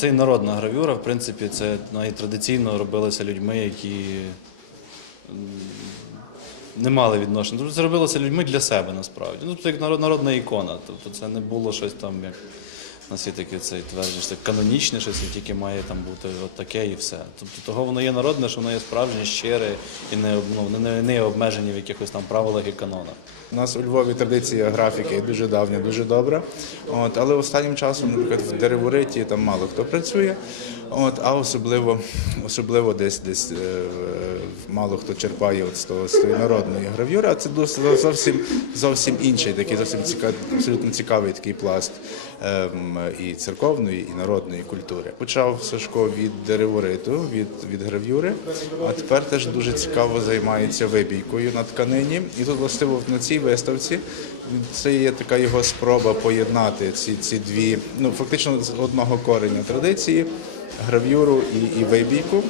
Це і народна гравюра, в принципі, це найтрадиційно робилося людьми, які не мали відношення. Тобто Це робилося людьми для себе насправді. Ну, тобто як народна ікона. Тобто це не було щось там, як на світ цей тверджуєш, це канонічне щось, тільки має там бути от таке і все. Тобто того воно є народне, що воно є справжнє, щире і не, ну, не, не є обмежені в якихось там правилах і канонах. У нас у Львові традиція графіки дуже давня, дуже добра. От, але останнім часом, наприклад, в деревориті там мало хто працює. От, а особливо, особливо десь десь е, мало хто черпає от з, того, з тої народної гравюри, а це зовсім зовсім інший, такий зовсім цікавий, абсолютно цікавий такий пласт ем, і церковної, і народної культури. Почав Сашко від деревориту, від, від гравюри, а тепер теж дуже цікаво займається вибійкою на тканині. І тут, властиво, на цій виставці це є така його спроба поєднати ці, ці дві, ну фактично з одного кореня традиції, гравюру і, і вибійку.